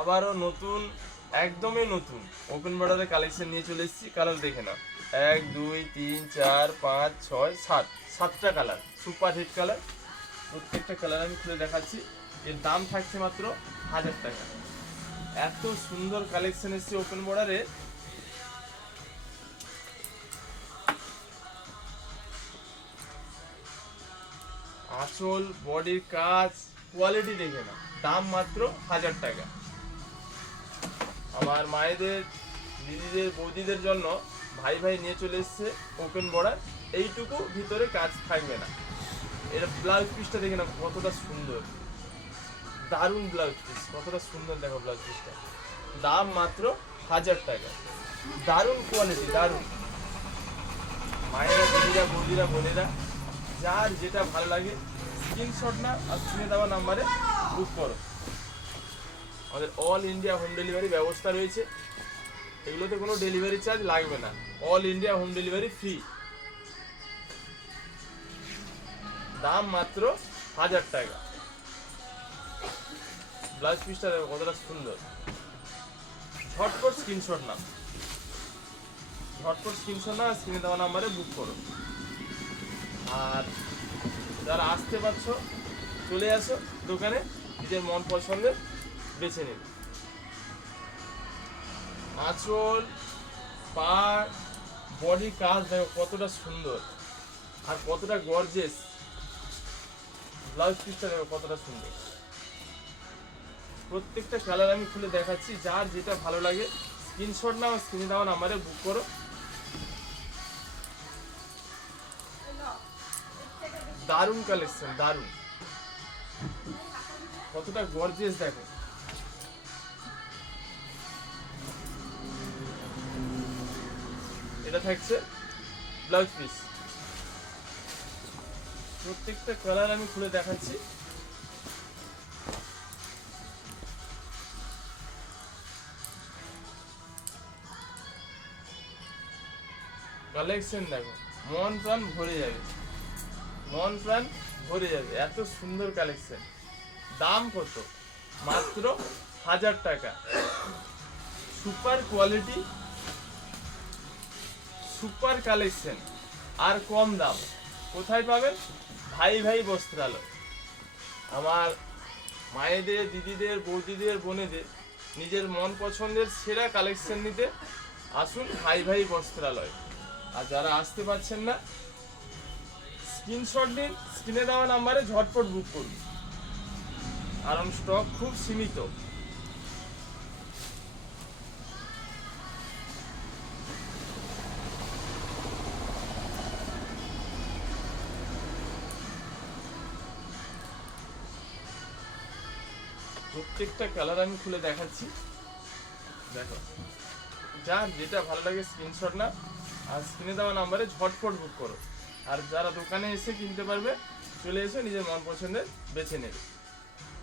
আবারও নতুন, একদমই নতুন ওপেন বর্ডারের কালেকশন নিয়ে চলে এসেছি। কালার দেখে নাও, 1 2 3 4 5 6 7, 7টা কালার, সুপার হিট কালার। প্রত্যেকটা কালার আমি খুলে দেখাচ্ছি। এর দাম থাকছে মাত্র 1000 টাকা। এত সুন্দর কালেকশন এসেছে ওপেন বর্ডারে। আঁচল, বডির কাজ, কোয়ালিটি দেখে না, দাম মাত্র 1000 টাকা। আমার মায়েদের, দিদিদের, বৌদিদের জন্য ভাই ভাই নিয়ে চলে এসছে ওপেন বর্ডার। এইটুকু ভিতরে কাজ থাকবে না। এর ব্লাউজ পিসটা দেখে না কতটা সুন্দর, দারুণ ব্লাউজ পিস, কতটা সুন্দর দেখো ব্লাউজ পিসটা। দাম মাত্র 1000 টাকা। দারুণ কোয়ালিটি, দারুণ। মায়েরা, দিদিরা, বৌদিরা, বোনেরা, যার যেটা ভালো লাগে স্ক্রিনশট না আর স্ক্রিনে দেওয়া নাম্বারে বুক করো। আমাদের অল ইন্ডিয়া হোম ডেলিভারি ব্যবস্থা রয়েছে। এগুলোতে কোনো ডেলিভারি চার্জ লাগবে না, all India home delivery free. দাম মাত্র 1000 টাকা। ব্লাউজ পিসটা দেখো কতটা সুন্দর। ঝটপট স্ক্রিনশট নাও, ঝটপট স্ক্রিনশট নাও, স্ক্রিনে দেওয়া নাম্বারে বুক করো। আর যারা আসতে পারছো চলে আসো দোকানে, নিজের মন পছন্দের বেছে নিন। আঁচল, পা, বডি কাজ দেখো কতটা সুন্দর আর কতটা গর্জিয়াস। ব্লাউজ পিসটা দেখো কতটা সুন্দর। প্রত্যেকটা কালার আমি খুলে দেখাচ্ছি, যার যেটা ভালো লাগে স্ক্রিনশট নাও, স্ক্রিনে দেওয়া নাম্বারে বুক করো। দারুণ কালেকশন, দারুণ, কতটা গর্জিয়াস দেখো। এটা থাকছে ব্লাউজ পিস। প্রত্যেকটা কালার আমি খুলে দেখাচ্ছি। কালেকশন দেখো, মন প্রাণ ভরে যাবে, মন প্রাণ ভরে যাবে, এত সুন্দর কালেকশন। দাম কত? মাত্র 1000 টাকা। সুপার কোয়ালিটি, সুপার কালেকশন, আর কম দাম। কোথায় পাবেন? ভাই ভাই বস্ত্রালয়। আমার মায়েদের, দিদিদের, বৌদিদের, বোনেদের নিজের মন পছন্দের সেরা কালেকশন নিতে আসুন ভাই ভাই বস্ত্রালয়। আর যারা আসতে পারছেন না, স্ক্রিনশট নিন, স্ক্রিনে দেওয়া নাম্বারে ঝটপট বুক করুন, কারণ স্টক খুব সীমিত। প্রত্যেকটা কালার আমি খুলে দেখাচ্ছি। দেখো, যার যেটা ভালো লাগে স্ক্রিনশট না আর স্ক্রিনে দেওয়া নাম্বারে ঝটপট বুক করো। আর যারা দোকানে এসে কিনতে পারবে চলে এসে নিজের মন পছন্দের বেছে নেবে।